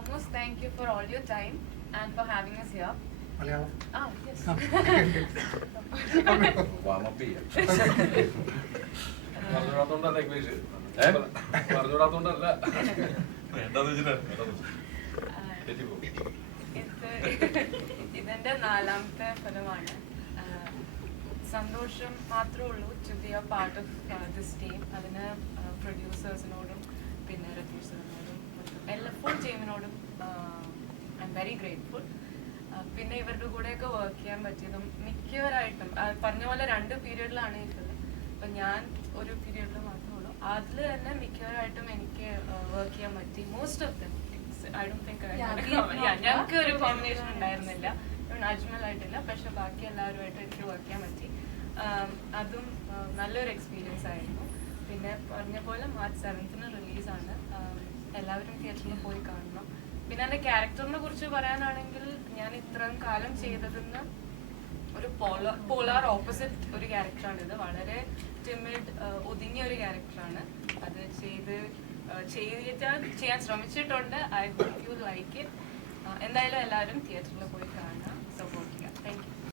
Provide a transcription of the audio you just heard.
foremost, thank you for all your time and for having us here. Malayalam? Yes. Warm up ചെയ്യാം. പറഞ്ഞുകൂടാത്തോണ്ടല്ല English പറഞ്ഞുകൂടാത്തോണ്ടല്ല വേണ്ടെന്ന് വെച്ചിട്ടാണ് ഇതെന്റെ 4ാമത്തെ ഫിലിമാണ്. സന്തോഷം മാത്രമേ ഉള്ളൂ to be a part of this team. അതിന് പ്രൊഡ്യൂസേഴ്സിനോടും പിന്നെ രതീഷ് സാറിനോടും എല്ലാ ഫുൾ ടീമിനോടും ഐ എം വെരി ഗ്രേറ്റ്ഫുൾ. പിന്നെ ഇവരുടെ കൂടെയൊക്കെ വർക്ക് ചെയ്യാൻ പറ്റിയതും മിക്കവരായിട്ടും പറഞ്ഞ പോലെ 2 പീരീഡിലാണ് ഈ ഫിലിം. അപ്പം ഞാൻ ഒരു പീരീഡിൽ മാത്രമേ ഉള്ളൂ. അതിൽ തന്നെ മിക്കവരായിട്ടും എനിക്ക് വർക്ക് ചെയ്യാൻ പറ്റി. Most of them I don't think ഞങ്ങൾക്ക് ഒരു കോമ്പിനേഷൻ ഉണ്ടായിരുന്നില്ല, അജ്മൽ ആയിട്ടില്ല. പക്ഷെ ബാക്കി എല്ലാവരുമായിട്ട് എനിക്ക് വർക്ക് ചെയ്യാൻ പറ്റി. അതും നല്ലൊരു എക്സ്പീരിയൻസ് ആയിരുന്നു. പിന്നെ പറഞ്ഞ പോലെ March 7th റിലീസാണ്. എല്ലാവരും തിയേറ്ററിൽ പോയി കാണണം. പിന്നെ എൻ്റെ ക്യാരക്ടറിനെ കുറിച്ച് പറയാനാണെങ്കിൽ ഞാൻ ഇത്രയും കാലം ചെയ്തതെന്ന് ഒരു പോളാർ ഓപ്പോസിറ്റ് ഒരു ക്യാരക്ടറാണിത്. വളരെ ടിമിഡ് ഒതുങ്ങിയ ഒരു ക്യാരക്ടറാണ്. അത് ചെയ്യാൻ ശ്രമിച്ചിട്ടുണ്ട്. I hope you like it. എന്തായാലും എല്ലാവരും തിയേറ്ററിൽ പോയി കാണുക, സപ്പോർട്ട് ചെയ്യുക. Thank U.